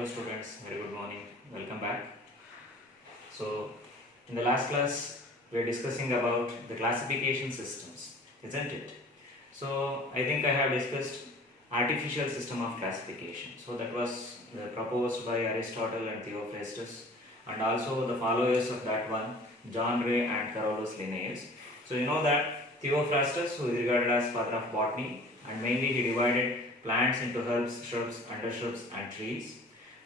Hello students, very good morning, welcome back. So in the last class we are discussing about the classification systems, isn't it? So I think I have discussed artificial system of classification. So that was proposed by Aristotle and Theophrastus, and also the followers of that one, John Ray and Carolus Linnaeus. So you know that Theophrastus, who is regarded as father of botany, and mainly he divided plants into herbs, shrubs, undershrubs and trees.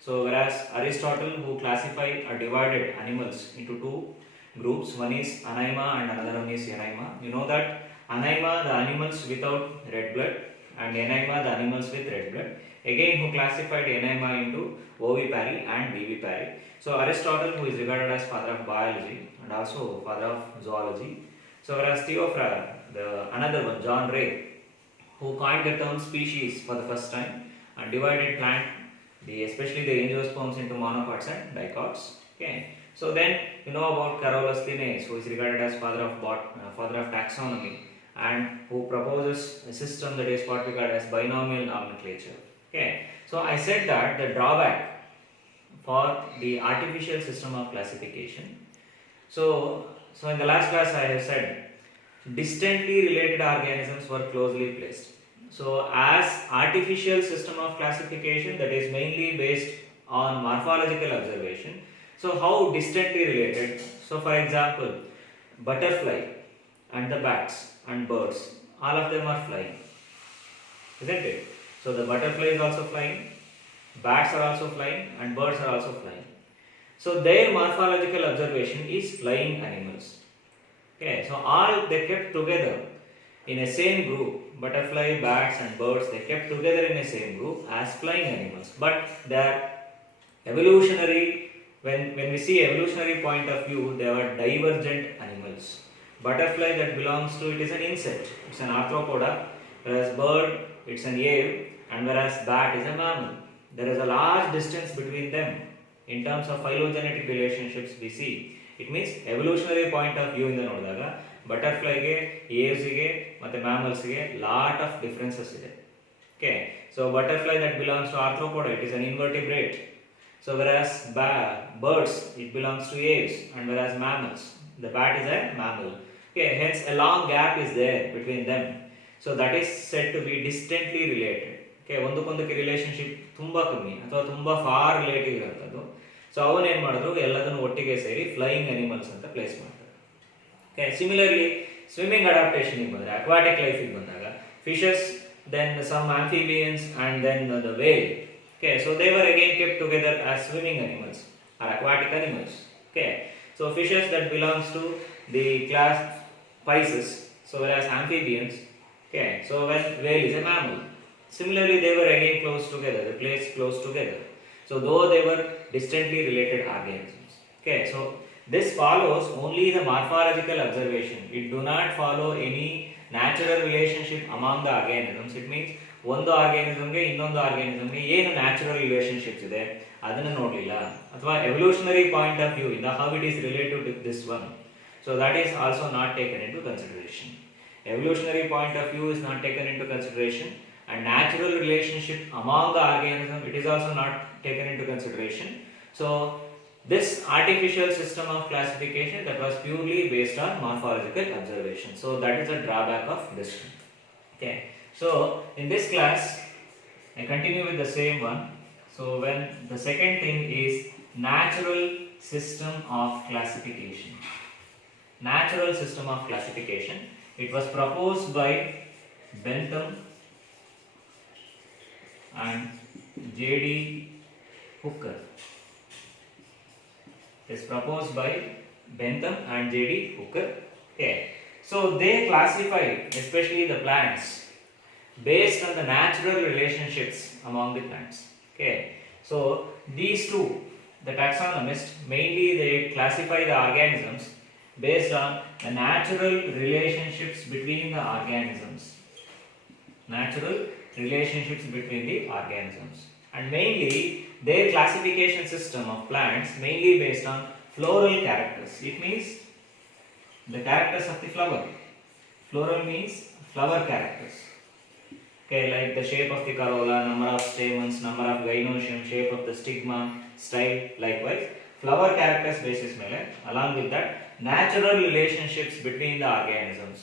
So whereas Aristotle, who classified or divided animals into two groups, one is Anaima and another one is Anaima. You know that Anaima, the animals without red blood, and Anaima, the animals with red blood. Again, who classified Anaima into ovipary and vivipary. So Aristotle, who is regarded as father of biology and also father of zoology. So whereas another one, John Ray, who coined the term species for the first time and divided plant, especially the angiosperms, into monocots and dicots. Okay. So then you know about Carolus Linnaeus, who is regarded as father of taxonomy, and who proposes a system that is what we call as binomial nomenclature. Okay. So I said that the drawback for the artificial system of classification. So in the last class I have said distantly related organisms were closely placed. So as artificial system of classification that is mainly based on morphological observation, so how distantly related? So for example, butterfly and the bats and birds, all of them are flying, isn't it? So the butterfly is also flying, bats are also flying, and birds are also flying. So their morphological observation is flying animals. Okay, so all they kept together in a same group, butterfly, bats and birds, they kept together in a same group as flying animals. But their evolutionary, when we see evolutionary point of view, they are divergent animals. Butterfly, that belongs to, it is an insect, it's an arthropoda, whereas bird, it's an ape, and whereas bat is a mammal. There is a large distance between them in terms of phylogenetic relationships we see. It means evolutionary point of view in the nodidaga butterfly ge, aves ge, matte mammals ge lot of differences ide. Okay, so butterfly that belongs to arthropoda, it is an invertebrate. So whereas birds, it belongs to aves, and whereas mammals, the bat is a mammal. Okay, hence a long gap is there between them. So that is said to be distantly related. Okay, ಒಂದಕ್ಕೊಂದಕ್ಕೆ relationship ತುಂಬಾ ಕಮ್ಮಿ ಅಥವಾ ತುಂಬಾ for relative ಇರುತ್ತದು. So ಅವನು ಏನು ಮಾಡಿದ್ರು, ಎಲ್ಲದನ್ನು ಒಟ್ಟಿಗೆ ಸೇರಿ ಫ್ಲೈಯಿಂಗ್ ಅನಿಮಲ್ಸ್ ಅಂತ ಪ್ಲೇಸ್ ಮಾಡ್ತಾರೆ. ಓಕೆ, ಸಿಮಿಲರ್ಲಿ ಸ್ವಿಮ್ಮಿಂಗ್ ಅಡಾಪ್ಟೇಷನ್ಗೆ ಬಂದರೆ, ಅಕ್ವಾಟಿಕ್ ಲೈಫಿಗೆ ಬಂದಾಗ fishes, then some amphibians and then the whale. Okay, so they were again kept together as swimming animals or aquatic animals. Okay, so fishes that belongs to the class Pisces, so whereas amphibians, okay, so when whale is a mammal. Similarly, they were again close together, they placed close together. So though they were distantly related organisms. Okay, so this follows only the morphological observation. It do not follow any natural relationship among the organisms. It means ಒಂದು ಆರ್ಗ್ಯಾನಿಸಮ್ಗೆ ಇನ್ನೊಂದು ಆರ್ಗ್ಯಾನಿಸಮ್ಗೆ ಏನು natural relationships ಇದೆ ಅದನ್ನು ನೋಡಲಿಲ್ಲ, ಅಥವಾ evolutionary point of view ಇಂದ how it is related to this one. So that is also not taken into consideration. Evolutionary point of view is not taken into consideration, and natural relationship among the organism, it is also not taken into consideration. So this artificial system of classification, that was purely based on morphological observation. So that is a drawback of this one. Okay. So in this class I continue with the same one. So when the second thing is natural system of classification. Natural system of classification. It was proposed by Bentham and J.D. Hooker. It is proposed by Bentham and J.D. Hooker. Okay. So they classify especially the plants based on the natural relationships among the plants. Okay. So these two, the taxonomists, mainly they classify the organisms based on the natural relationships between the organisms. Natural relationships between the organisms. And mainly their classification system of plants mainly based on floral characters. It means the characters of the flower. Floral means flower characters. Okay, like the shape of the corolla, number of stamens, number of gynoecium, shape of the stigma, style, likewise. Flower characters basis mele, along with that, natural relationships between the organisms.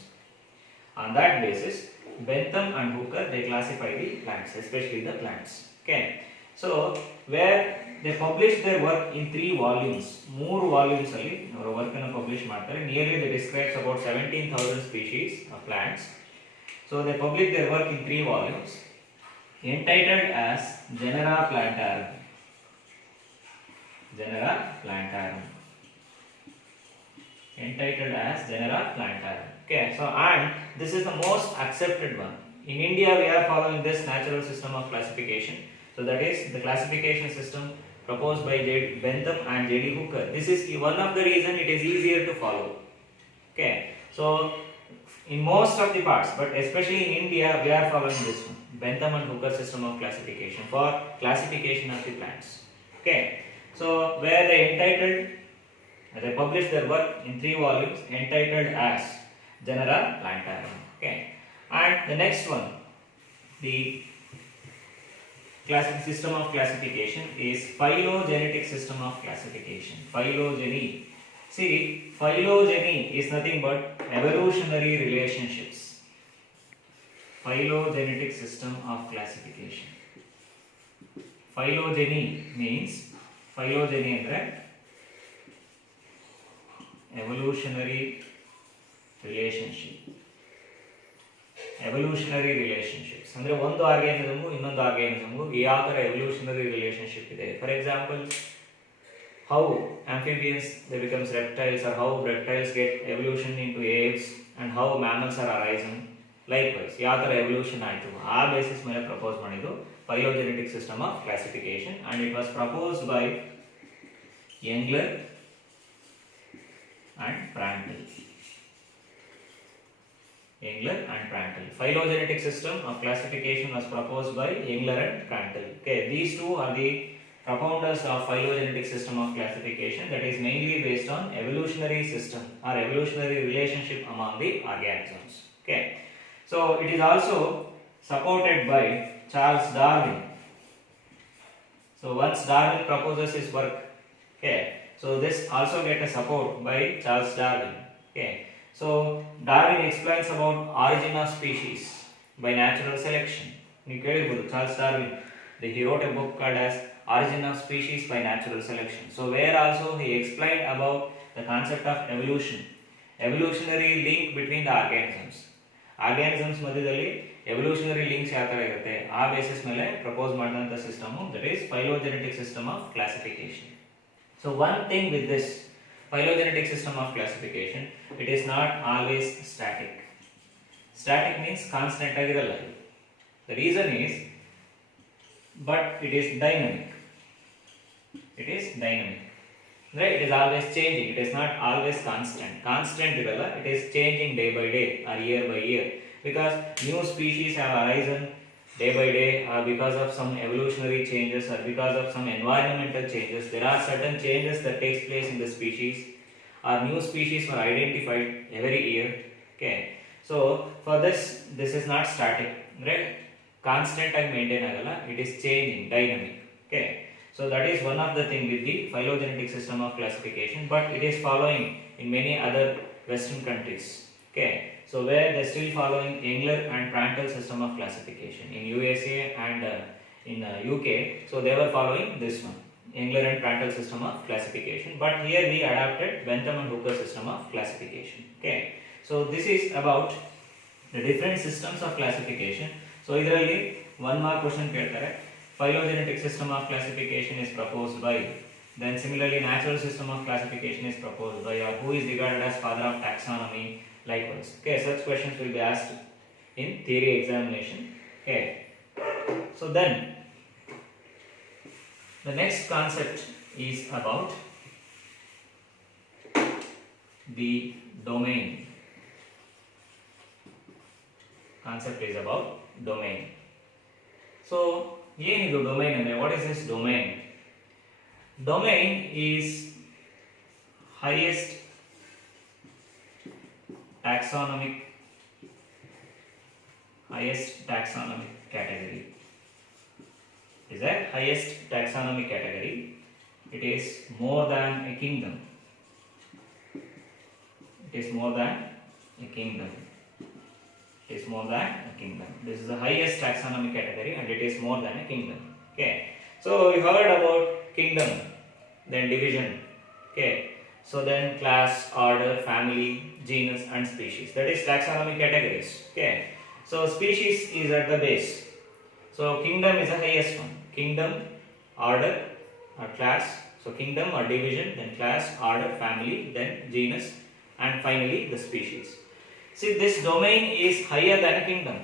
On that basis, Bentham and Hooker they classify the plants, especially the plants. Okay, so where they published their work in 3 volumes. 3 volumes ಅಲ್ಲಿ ಅವರ work ಅನ್ನು publish ಮಾಡ್ತಾರೆ. Nearly they describes about 17,000 species of plants. So they published their work in 3 volumes entitled as Genera Plantarum. Genera Plantarum. Entitled as Genera Plantarum. Okay, so and this is the most accepted one. In India, we are following this natural system of classification. So that is the classification system proposed by Bentham and J.D. Hooker. This is one of the reason it is easier to follow. Okay, so in most of the parts, but especially in India, we are following this one, Bentham and Hooker system of classification for classification of the plants. Okay, so where they published their work in 3 volumes entitled as Genera Plantarum. Okay, and the next one, the classic system of classification is phylogenetic system of classification. Phylogeny. See, phylogeny is nothing but evolutionary relationships. Phylogenetic system of classification. Phylogeny means phylogeny andre evolutionary relationship. Evolutionary relationships ಅಂದ್ರೆ ಒಂದು ಆರ್ಗಾನಿಸಮ್ಗೂ ಇನ್ನೊಂದು ಆರ್ಗಾನಿಸಮ್ಗೂ ಯಾವ ತರ evolutionary relationship ಇದೆ. For example, how amphibians they becomes reptiles, or how reptiles get evolution into apes, and how mammals are arisen. Likewise, ಯಾವ ತರ evolution ಆಯಿತು ಆ ಬೇಸಿಸ್ ಮೇಲೆ ಪ್ರಪೋಸ್ ಮಾಡಿದ್ದು phylogenetic system of classification, and it was proposed by Engler and Prandtl. Engler and Prandtl. Phylogenetic system of classification was proposed by Engler and Prandtl. Okay, these two are the propounders of phylogenetic system of classification, that is mainly based on evolutionary system or evolutionary relationship among the organisms. Okay, so it is also supported by Charles Darwin. So once Darwin proposes his work, okay, so this also get a support by Charles Darwin. Okay, so Darwin explains about origin of species by natural selection. You ಕೇಳಿರಬಹುದು Charles Darwin, he wrote a book called as Origin of Species by Natural Selection. So where also he explained about the concept of evolution, evolutionary link between the organisms. Organisms ಮಧ್ಯದಲ್ಲಿ evolutionary links ಯಾವ ತರ ಇರುತ್ತೆ ಆ basis ಮೇಲೆ propose ಮಾಡಿದಂತ system, that is phylogenetic system of classification. So one thing with this phylogenetic system of classification, it is not always static. Static means constant ಆಗಿರಲ್ಲ. The reason is, but it is dynamic. It is dynamic. Right? It is always changing. It is not always constant. Constant iralla. It is changing day by day or year by year, because new species have arisen day by day, or because of some evolutionary changes, or because of some environmental changes. There are certain changes that takes place in the species, or new species were identified every year. Okay, so for this is not static, right? Constant agi maintain agalla, it is changing, dynamic. Okay, so that is one of the thing with the phylogenetic system of classification, but it is following in many other western countries. Okay, so where they still following Engler and Prandtl system of classification in USA and in UK, so they were following this one, Engler and Prandtl system of classification, but here we adapted Bentham and Hooker system of classification. Okay, so this is about the different systems of classification. So ಇದರಲ್ಲಿ one more question ಕೇಳ್ತಾರೆ, phylogenetic system of classification is proposed by, then similarly natural system of classification is proposed by, or who is regarded as father of taxonomy, likewise. Okay, such questions will be asked in theory examination. Okay, so then the next concept is about the domain. Concept is about domain. So ಏನಿದು domain ಅಂದ್ರೆ, what is this domain? Domain is highest taxonomic highest taxonomic category. Is a highest taxonomic category. It is more than a kingdom. It is more than a kingdom. It is more than a kingdom. This is the highest taxonomic category and it is more than a kingdom. Okay. So you heard about kingdom, then division. Okay. So then class, order, family, genus and species. That is taxonomic categories. Okay. So species is at the base. So kingdom is the highest one. Kingdom, order or class. So kingdom or division, then class, order, family, then genus and finally the species. See, this domain is higher than a kingdom.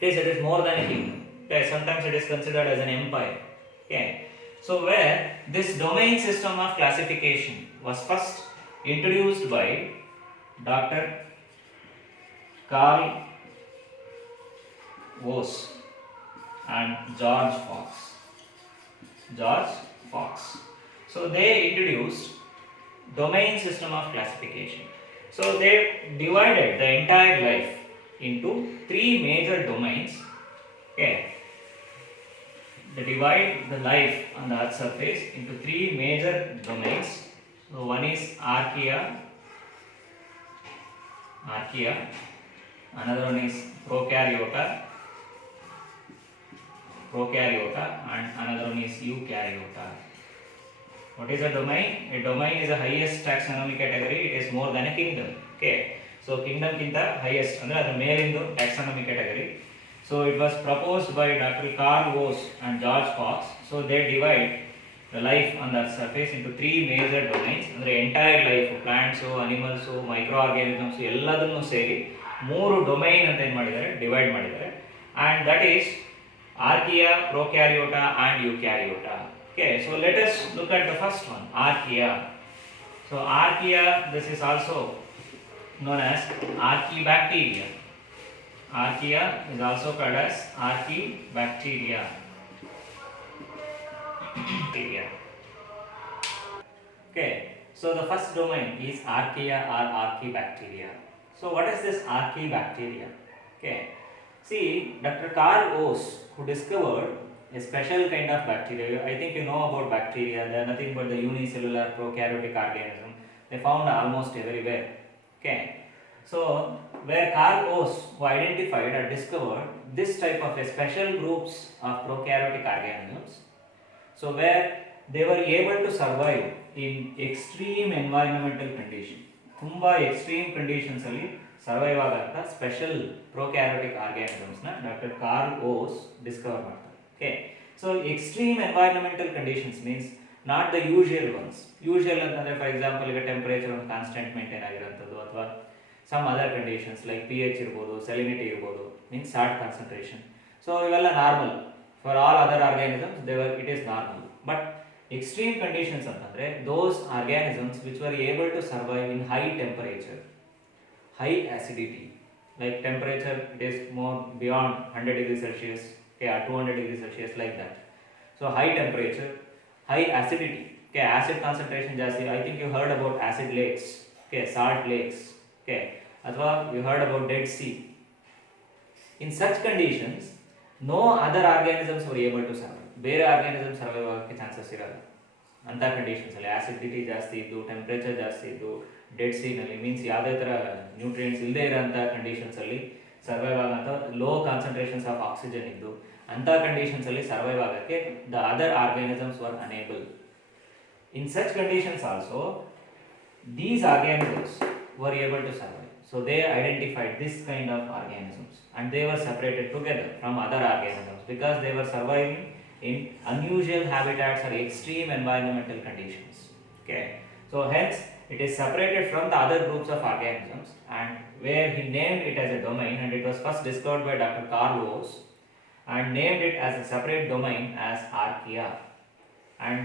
It is more than a kingdom. Okay. Sometimes it is considered as an empire. Okay. So where this domain system of classification was first introduced by Dr. Carl Woese and George Fox. George Fox. So they introduced domain system of classification. So they divided the entire life into three major domains. Okay. They divide the life on the earth surface into three major domains. So one is archaea, another one is prokaryota, and another one is eukaryota. What is a domain? A domain is the highest taxonomic category. It is more than a kingdom. Okay. So kingdom kinta highest andre adu melindu taxonomic category. So it was proposed by Dr. Carl Woese and George Fox. So they divide the life on the surface into three major domains. Andre entire life, plants, animals, microorganisms ಎಲ್ಲದನ್ನು ಸೇರಿ ಮೂರು domain ಅಂತ ಏನು ಮಾಡಿದ್ದಾರೆ, divide ಮಾಡಿದ್ದಾರೆ. And that is archaea, prokaryota and eukaryota. Okay, so let us look at the first one, archaea. So archaea, this is also known as archaebacteria. Archaea is also called as archaebacteria. Okay, so the first domain is archaea or archaebacteria. So what is this archaebacteria? Okay, see, Dr. Carl Woese, who discovered a special kind of bacteria. I think you know about bacteria. They are nothing but the unicellular prokaryotic organism. They found almost everywhere. Okay. So where Carl Woese who identified or discovered this type of a special groups of prokaryotic organisms. So where they were able to survive in extreme environmental conditions. ತುಂಬಾ extreme conditions ಅಲ್ಲಿ survive ಆಗಂತ special prokaryotic organisms ನ doctor Karl ಓಸ್ Discover ಮಾಡ್ತಾರೆ. Okay, so extreme environmental conditions means not the usual ones. Usual ಅಂತಂದ್ರೆ for example ಈಗ temperature ಒಂದು constant maintain ಆಗಿರೋಂಥದ್ದು ಅಥವಾ some other conditions like pH ಇರಬಹುದು, salinity ಇರಬಹುದು, means salt concentration. So ಇವೆಲ್ಲ normal for all other organisms. It is normal. But extreme conditions ಅಂತಂದ್ರೆ those organisms which were able to survive in high temperature, high acidity, like temperature it is more beyond 100 degrees Celsius, okay, or 200 degrees Celsius, like that. So high temperature, high acidity, okay, acid concentration ಜಾಸ್ತಿ. I think you heard about acid lakes, okay, salt lakes, okay, ಅಥವಾ you heard about Dead Sea. In such conditions no other organisms were able to survive. ಬೇರೆ organism survive ಆಗೋಕ್ಕೆ chances ಇರಲ್ಲ ಅಂಥ ಕಂಡೀಷನ್ಸಲ್ಲಿ. Acidity ಜಾಸ್ತಿ ಇದ್ದು, temperature ಜಾಸ್ತಿ ಇದ್ದು, dead ಸೀನಲ್ಲಿ means ಯಾವುದೇ ಥರ ನ್ಯೂಟ್ರಿಯೆಂಟ್ಸ್ ಇಲ್ಲದೆ ಇರೋಂಥ ಕಂಡೀಷನ್ಸಲ್ಲಿ ಸರ್ವೈವ್ ಆಗೋಂಥ, ಲೋ ಕಾನ್ಸಂಟ್ರೇಷನ್ಸ್ ಆಫ್ ಆಕ್ಸಿಜನ್ ಇದ್ದು ಅಂಥ ಕಂಡೀಷನ್ಸಲ್ಲಿ ಸರ್ವೈವ್ ಆಗೋಕ್ಕೆ the other organisms were unable. In such conditions also these organisms were able to survive. So they identified this kind of organisms and they were separated together from other organisms because they were surviving in unusual habitats or extreme environmental conditions. Okay, so hence it is separated from the other groups of organisms, and where he named it as a domain, and it was first discovered by Dr. Carl Woese and named it as a separate domain as archaea. And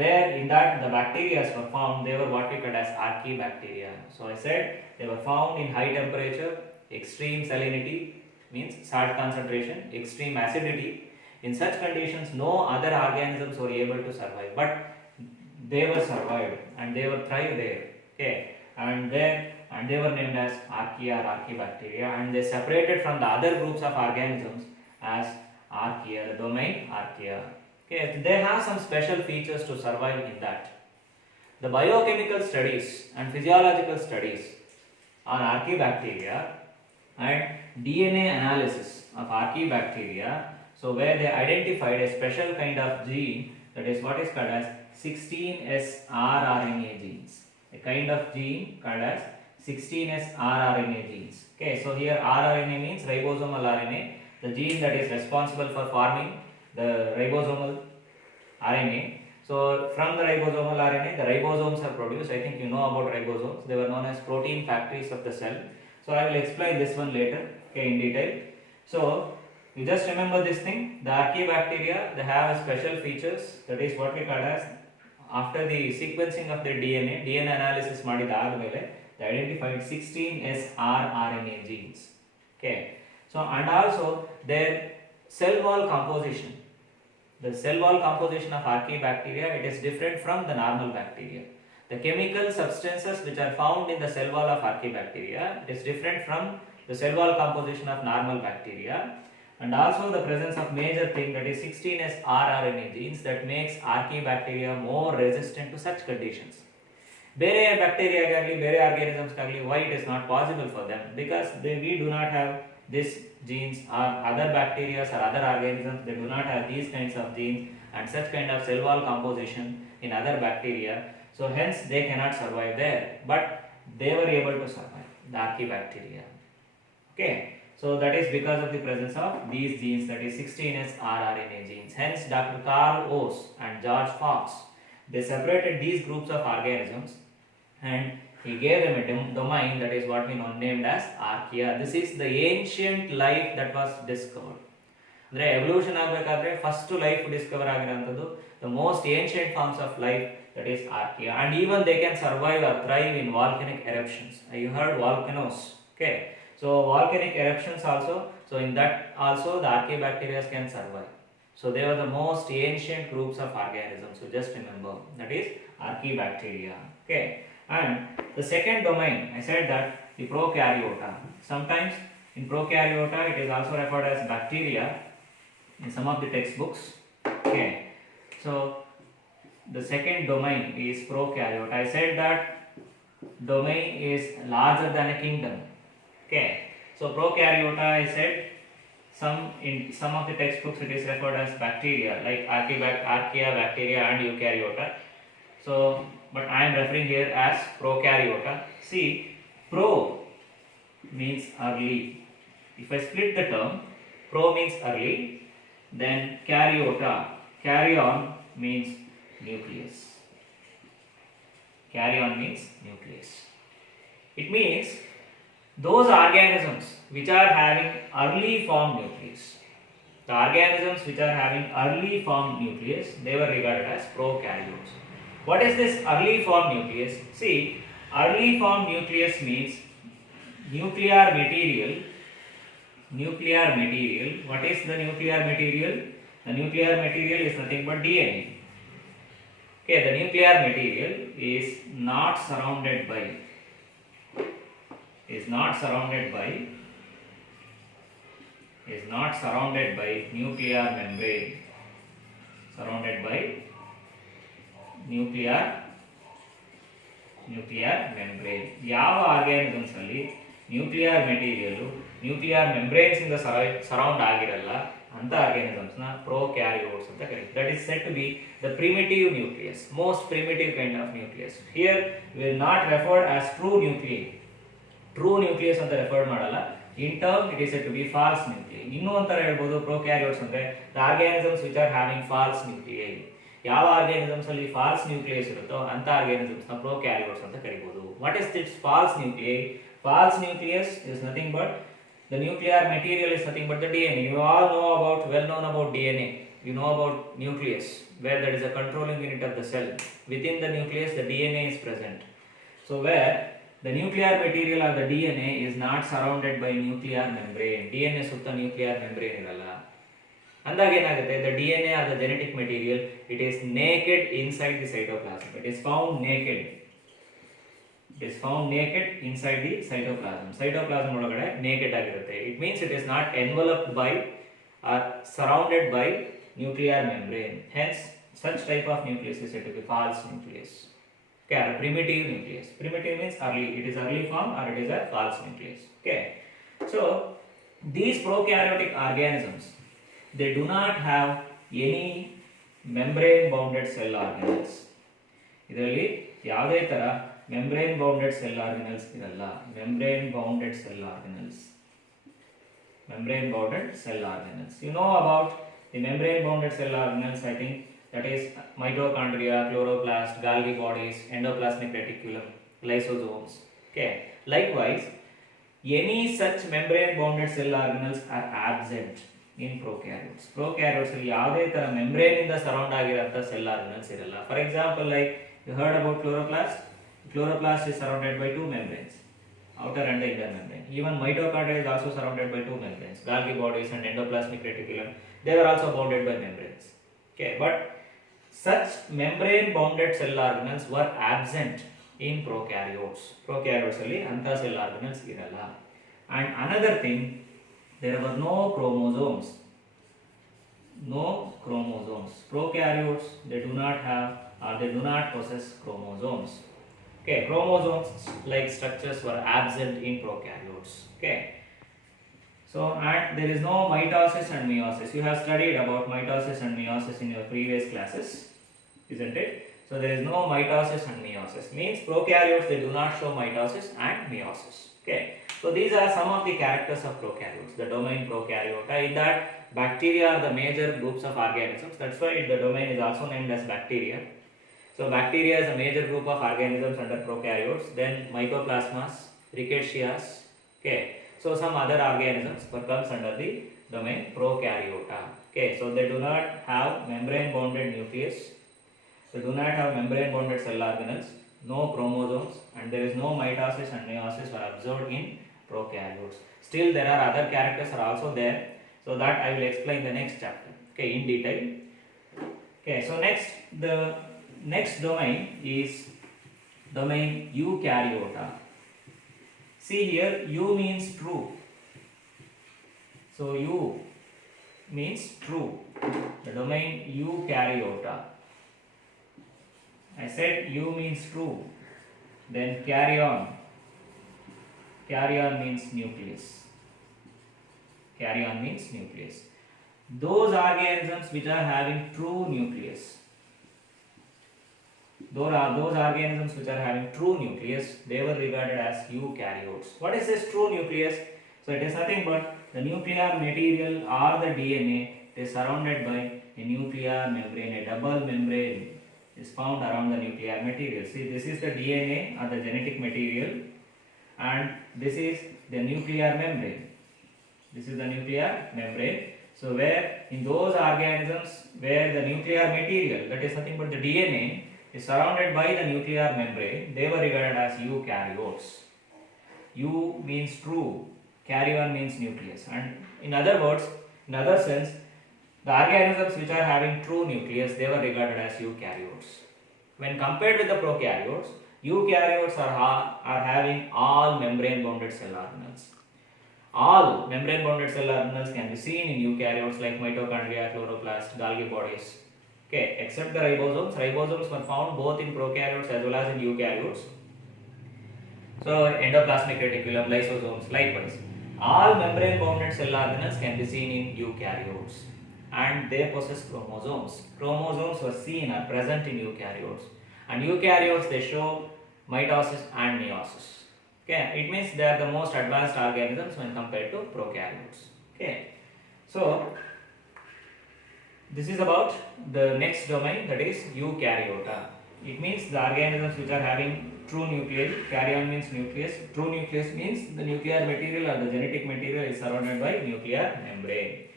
where in that the bacteria were found, they were what we call as archaebacteria. So I said they were found in high temperature, extreme salinity means salt concentration, extreme acidity. In such conditions no other organisms were able to survive, but they were survived and they were thrived there. Okay, and then and they were named as archaea or archaebacteria, and they separated from the other groups of organisms as archaea, the domain archaea. Okay, they have some special features to survive in that. The biochemical studies and physiological studies on archaebacteria and DNA analysis of archaebacteria, so where they identified a special kind of gene, that is what is called as 16S rRNA genes. A kind of gene called as 16S rRNA genes. Okay, so here rRNA means ribosomal RNA, the gene that is responsible for forming the ribosomal RNA. So from the ribosomal RNA, the ribosomes are produced. I think you know about ribosomes. They were known as protein factories of the cell. So I will explain this one later, okay, in detail. So you just remember this thing. The archaebacteria, they have a special features. That is what we call as, after the sequencing of their DNA analysis madidadmele, they identified 16S rRNA genes. Okay. So and also their cell wall composition. The cell wall composition of archaebacteria, it is different from the normal bacteria. The chemical substances which are found in the cell wall of archaebacteria, it is different from the cell wall composition of normal bacteria, and also the presence of major thing, that is 16S rRNA genes, that makes archaebacteria more resistant to such conditions. Bere bacteria agli, bere organisms agli, why it is not possible for them? Because we do not have these genes, or other bacteria or other organisms, they do not have these kinds of genes and such kind of cell wall composition in other bacteria. So hence they cannot survive there, but they were able to survive, the archaebacteria. Okay, so that is because of the presence of these genes, that is 16S rRNA genes. Hence Dr. Carl Oss and George Fox, they separated these groups of organisms and he gave them a domain, that is what we know named as archaea. This is the ancient life that was discovered. Andre evolution agಬೇಕಾದ್ರೆ first life discover ಆಗಿರೋಂಥದ್ದು, the most ancient forms of life, that is archaea, and even they can survive or thrive in volcanic eruptions. You heard volcanoes, okay? So volcanic eruptions also, so in that also the archaebacteria can survive. So they were the most ancient groups of organisms. So just remember, that is archaebacteria. Okay. And the second domain, I said that the prokaryota. Sometimes in prokaryota it is also referred as bacteria in some of the textbooks. Okay. So the second domain is prokaryota. I said that domain is larger than a kingdom. Okay. So prokaryota, I said in some of the textbooks it is referred as bacteria, like archaea, bacteria and eukaryota. So but I am referring here as prokaryota. See, pro means early. If I split the term, pro means early, then karyota, karyon means nucleus. Karyon means nucleus. It means those organisms which are having early formed nucleus. The organisms which are having early formed nucleus, they were regarded as prokaryotes. What is this early formed nucleus? See, early formed nucleus means nuclear material. Nuclear material. What is the nuclear material? The nuclear material is nothing but DNA. Okay, the nuclear material is not surrounded by nuclear membrane. Surrounded by nuclear membrane. ಯಾವ organisms ಅಲ್ಲಿ nuclear material nuclear membranes ಇಂದ surround ಆಗಿರಲ್ಲ ಅಂತ organisms ನ prokaryotes ಅಂತ ಕರೀತಾರೆ. That is said to be the primitive nucleus, most primitive kind of nucleus. Here we will not referred as true nucleus ಅಂತ refer ಮಾಡಲ್ಲ. In term it is said to be false nuclei. ಇನ್ನೂ ಒಂಥರ ಹೇಳ್ಬೋದು prokaryotes ಅಂದ್ರೆ the organisms which are having false nuclei. ಯಾವ organisms ಅಲ್ಲಿ false nucleus ಇರುತ್ತೋ ಅಂತ ಆರ್ಗ್ಯಾನಿಸಮ್ಸ್ ನ ಪ್ರೊಕ್ಯಾರಿಯೋಟ್ಸ್ ಅಂತ ಕರೀಬಹುದು. What is this false nuclei? False nucleus is nothing but the nuclear material is nothing but the DNA. You all know about, well known about DNA. You know about nucleus, where there is a controlling unit of the cell. Within the nucleus, the DNA is present. So where the nuclear material or the DNA is not surrounded by nuclear membrane. DNA sutta nuclear membrane iralla. ಅಂದಾಗ ಏನಾಗುತ್ತೆ, the DNA or the genetic material, it is naked inside the cytoplasm. It is found naked. It is found naked inside the cytoplasm. Cytoplasm ಒಳಗಡೆ naked ಆಗಿರುತ್ತೆ. It means it is not enveloped by or surrounded by nuclear membrane. Hence, such type of nucleus is said to be false nucleus. Okay, or primitive nucleus. Primitive means early. It is early form or it is a false nucleus. Okay. So, these prokaryotic organisms, they do not have any membrane bounded cell organelles. ಇದರಲ್ಲಿ ಯಾವುದೇ ತರ membrane bounded cell organelles ಇರಲ್ಲ. membrane bounded cell organelles. membrane bounded cell organelles. You know about the membrane bounded cell organelles, I think that is mitochondria, chloroplast, Golgi bodies, endoplasmic reticulum, lysosomes. Okay. Likewise, any such membrane bounded cell organelles are absent in prokaryotes. Prokaryotes ಅಲ್ಲಿ ಯಾವುದೇ ತರ membrane ಇಂದ surround ಆಗಿರಂತ cell organelles ಇರಲ್ಲ. For example, like you heard about chloroplast. Chloroplast is surrounded by two membranes, outer and the inner membrane. Even mitochondria is also surrounded by two membranes, Golgi bodies and endoplasmic reticulum. They were also bounded by membranes. Okay, but such membrane bounded cell organelles were absent in prokaryotes. Prokaryotes alli anta cell organelles iralla. And another thing, there were no chromosomes. No chromosomes. Prokaryotes, they do not have or they do not possess chromosomes. Okay, chromosomes like structures were absent in prokaryotes. Okay. So, and there is no mitosis and meiosis. You have studied about mitosis and meiosis in your previous classes, isn't it? So, there is no mitosis and meiosis. Means prokaryotes, they do not show mitosis and meiosis. Okay. So, these are some of the characters of prokaryotes. The domain prokaryota. In that, bacteria are the major groups of organisms. That's why the domain is also named as bacteria. So, bacteria is a major group of organisms under prokaryotes. Then mycoplasmas, rickettsias. Okay. So, some other organisms comes under the domain prokaryota. Okay. So, they do not have membrane bounded nucleus. They do not have membrane bounded cell organelles, no chromosomes, and there is no mitosis and meiosis are observed in prokaryotes. Still, there are other characters are also there. So, that I will explain the next chapter. Okay, in detail. Okay. So, the next domain is domain eukaryota. See here, U means true. So U means true. The domain eukaryota. I said U means true. Then karyon. Karyon means nucleus. Karyon means nucleus. Those organisms which are having true nucleus. Those organisms which are having true nucleus, they were regarded as eukaryotes. What is this true nucleus? So it is nothing but the nuclear material or the DNA is surrounded by a nuclear membrane, a double membrane is found around the nuclear material. See, this is the DNA or the genetic material, and this is the nuclear membrane. This is the nuclear membrane. So where in those organisms where the nuclear material, that is nothing but the DNA, is surrounded by the nuclear membrane, they were regarded as eukaryotes. U means true, karyon means nucleus, and in other words, in other sense, the organisms which are having true nucleus, they were regarded as eukaryotes. When compared with the prokaryotes, eukaryotes are having all membrane bounded cell organelles. All membrane bounded cell organelles can be seen in eukaryotes like mitochondria, chloroplast, Golgi bodies. Okay, except the ribosomes. Ribosomes were found both in prokaryotes as well as in eukaryotes. So, endoplasmic reticulum, lysosomes, likewise. All membrane bounded cell organelles can be seen in eukaryotes, and they possess chromosomes. Chromosomes were seen or present in eukaryotes, and eukaryotes, they show mitosis and meiosis. Okay, it means they are the most advanced organisms when compared to prokaryotes. Okay, so this is about the next domain, that is eukaryota. It means the organisms which are having true nuclei. Karyon means nucleus. True nucleus means the nuclear material or the genetic material is surrounded by nuclear membrane.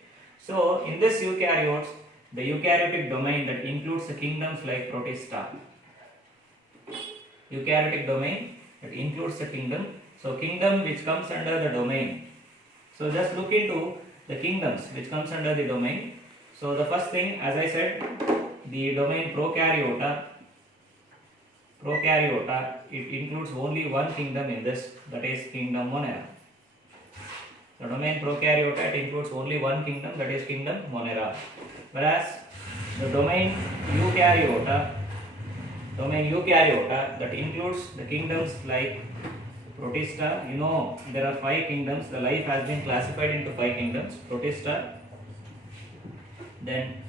So in this eukaryotes, the eukaryotic domain that includes the kingdoms like Protista. Eukaryotic domain that includes the kingdom. So kingdom which comes under the domain. So just look into the kingdoms which comes under the domain. So the first thing, as I said, the domain prokaryota prokaryota, it includes only one kingdom in this, that is kingdom Monera. The domain prokaryota, it includes only one kingdom, that is kingdom Monera. Whereas the domain eukaryota, that includes the kingdoms like Protista. You know, there are 5 kingdoms. The life has been classified into 5 kingdoms: Protista, then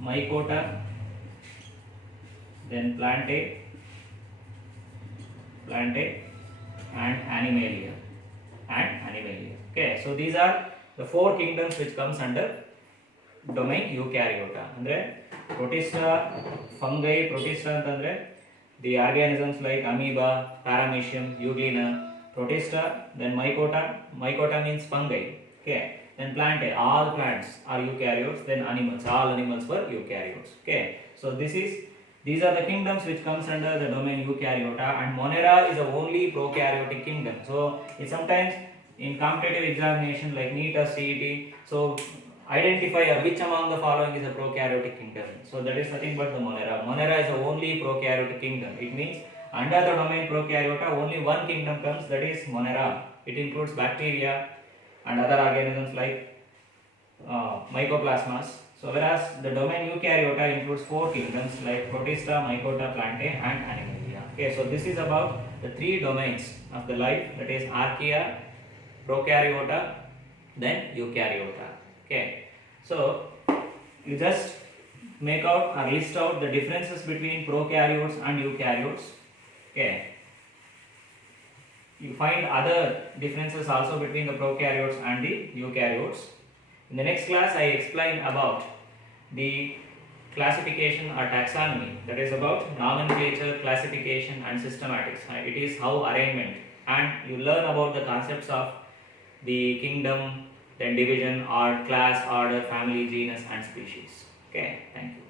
Mycota, then Plantae, and Animalia. Okay, so these are the 4 kingdoms which comes under domain eukaryota. Andre Protista, fungi. Protista antandre the organisms like amoeba, paramecium, euglena. Protista, then mycota means fungi. Okay, then Plantae, all plants are eukaryotes. Then animals, all animals were eukaryotes. Okay, so these are the kingdoms which comes under the domain eukaryota, and Monera is the only prokaryotic kingdom. So it sometimes in competitive examination like NEET or CET, so identify which among the following is a prokaryotic kingdom. So that is nothing but the Monera. Monera is the only prokaryotic kingdom. It means under the domain prokaryota only one kingdom comes, that is Monera. It includes bacteria and other organisms like mycoplasmas. So whereas the domain eukaryota includes 4 kingdoms like Protista, Mycota, Plantae and Animalia. Okay, so this is about the 3 domains of the life, that is Archaea, Prokaryota, then Eukaryota. Okay, so you just make out or list out the differences between prokaryotes and eukaryotes. Okay, you find other differences also between the prokaryotes and the eukaryotes. In the next class, I explain about the classification or taxonomy, that is about nomenclature, classification and systematics. It is how arrangement, and you learn about the concepts of the kingdom, then division, or class, order, family, genus and species. Okay, thank you.